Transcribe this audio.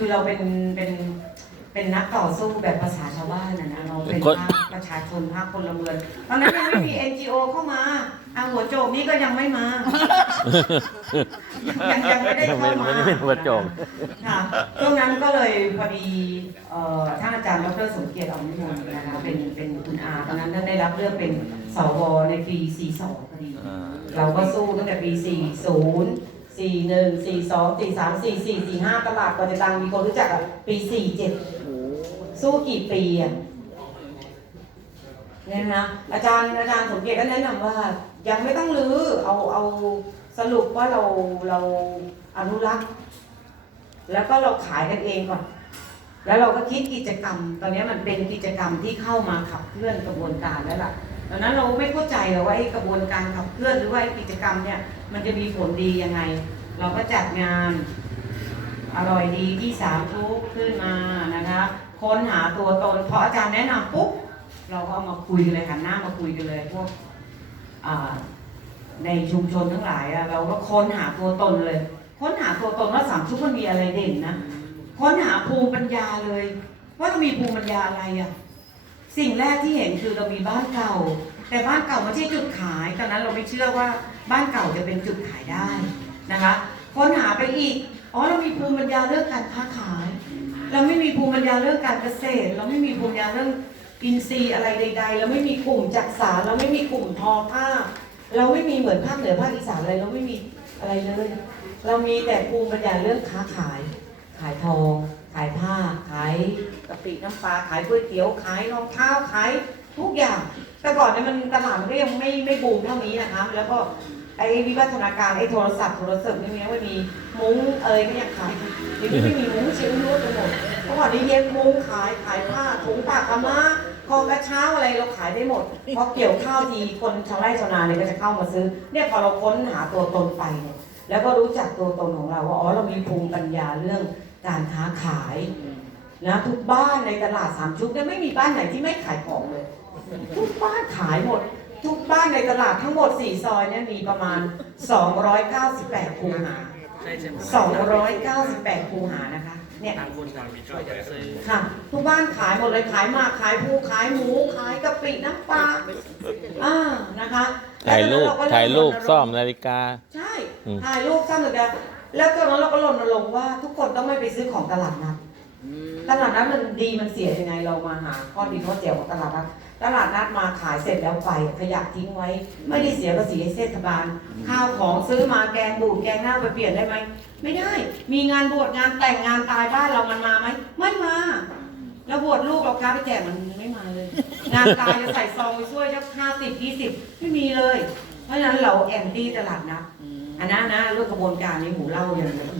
คือเราเป็นเป็นเป็นนักต่อสู้แบบภาษาชาวบ้านนะนะเราเป็นคนภาคประชาชนภาคพลเมืองตอนนั้นยังไม่มี NGO เข้ามาทางหัวโจกนี่ก็ยังไม่มา ยังยังไม่ได้เข้ามาไม่ได้เป็นหัวโจกค่ะช่วงนั้นก็เลยพอดีเอ่อท่านอาจารย์ดรสมเกียรติอมนิมนต์นะคะเป็นเป็นคุณอาตอนนั้นท่านได้รับเลือกเป็นสวในปี 42พอดีอ่าเราก็สู้ตั้งแต่ปี 40 41 42 43 44 45ตลาดกว่าจะดังมีคนรู้จักอะปี47สู้กี่ปีอะเนี่ยนะอาจารย์อาจารย์สมเกียรติก็แนะนำว่า ยังไม่ต้องรื้อเอาเอาสรุปว่าเราเราอนุรักษ์แล้วก็เราขายกันเองก่อน แล้วเราก็คิดกิจกรรม ตอนนี้มันเป็นกิจกรรมที่เข้ามาขับเคลื่อนกระบวนการแล้วล่ะ ตอนนั้นเราไม่เข้าใจหรอกว่าไอ้กระบวนการขับเคลื่อนหรือว่ากิจกรรมเนี่ยมันจะมีผลดียังไง เราก็จัดงาน อร่อยดีที่สามทุกขึ้นมานะคะค้นหาตัวตนพออาจารย์แนะนำปุ๊บเราก็เอามาคุยกันเลยหันหน้ามาคุยกันเลยพวกในชุมชนทั้งหลายเราก็ค้นหาตัวตนเลย ค้นหาตัวตนว่าสามชุกมันมีอะไรเด่นนะค้นหาภูมิปัญญาเลย ว่าเรามีภูมิปัญญาอะไรอะ สิ่งแรกที่เห็นคือเรามีบ้านเก่า แต่บ้านเก่าไม่ใช่จุดขายตอนนั้นเราไม่เชื่อว่าบ้านเก่าจะเป็นจุดขายได้นะคะค้นหาไปอีกอ๋อเรามีภูมิปัญญาเรื่องการค้าขาย เราไม่มีภูมิปัญญาเรื่องการเกษตร เราไม่มีภูมิปัญญาเรื่องอินทรีย์อะไรใด ๆ เราไม่มีกลุ่มจักสารเราไม่มีกลุ่มทอผ้า เราไม่มีเหมือนภาคเหนือภาคอีสานอะไรเราไม่มีอะไรเลย เรามีแต่ภูมิปัญญาเรื่องค้าขายขายทอง ขายผ้า ขายกะปิน้ำปลา ขายก๋วยเตี๋ยว ขายรองเท้า ขายทุกอย่าง แต่ก่อนเนี่ยมันตลาดมันก็ยังไม่ไม่บูมเท่านี้นะคะ แล้วก็ไอ้วิวัฒนาการไอ้โทรศัพท์โทรศัพท์นี่ไม่มีมุ้งเอ้ยก็ยังขายเดี๋ยวนี้ไม่มีมุ้งชิ้นรู้ไปหมดเมื่อก่อนนี้เย็บมุ้งขายขายผ้าถุงปากกามาคอกระเช้าอะไรเราขายได้หมดพอเกี่ยวข้าวทีคนชาวไร่ชาวนาเนี่ยก็จะเข้ามาซื้อ เนี่ยพอเราค้นหาตัวตนไปเนี่ยแล้วก็รู้จักตัวตนของเราว่าอ๋อเรามีภูมิปัญญาเรื่อง การค้าขายนะทุกบ้านในตลาดสามชุกเนี่ยไม่มีบ้านไหนที่ไม่ขายของเลย ทุกบ้านขายหมด ทุกบ้านในตลาดทั้งหมดสี่ซอยเนี่ยมีประมาณ 298คูหาใช่ใช่ไหม298คูหานะคะ เนี่ยต่างคนต่างมีช่วยกันซื้อค่ะ ทุกบ้านขายหมดเลยขายหมากขายภูขายหมูขายกะปิน้ำปลาอ่านะคะถ่ายรูปแล้วก็เมถ่ายรูปณงค์ซ่อมนาฬิกา ใช่อืมถ่ายรูปสร้างเหมือนกัน แล้วตอนนั้นเราก็รณรงค์ว่าทุกคนต้องไม่ไปซื้อของตลาดนัดตลาดนัดมันดีมันเสียยังไงเรามาหาข้อดีข้อเสียของตลาดนัดตลาดนัดมาขายเสร็จแล้วไปขยะทิ้งไว้ ไม่ได้เสียภาษีให้เทศบาล ข้าวของซื้อมาแกงบูดแกงหน้าไปเปลี่ยนได้ไหมไม่ได้ มีงานบวชงานแต่งงานตายบ้านเรามันมาไหมไม่มา แล้วบวชลูกเราค้าไปแจกมันไม่มาเลย งานตายจะใส่ซองไปช่วยจะห้าสิบยี่สิบไม่มีเลย เพราะฉะนั้นเราแอนตี้ตลาดนัดอันนั้นนะเรื่องกระบวนการนี้หมูเล่าอย่างละเอียด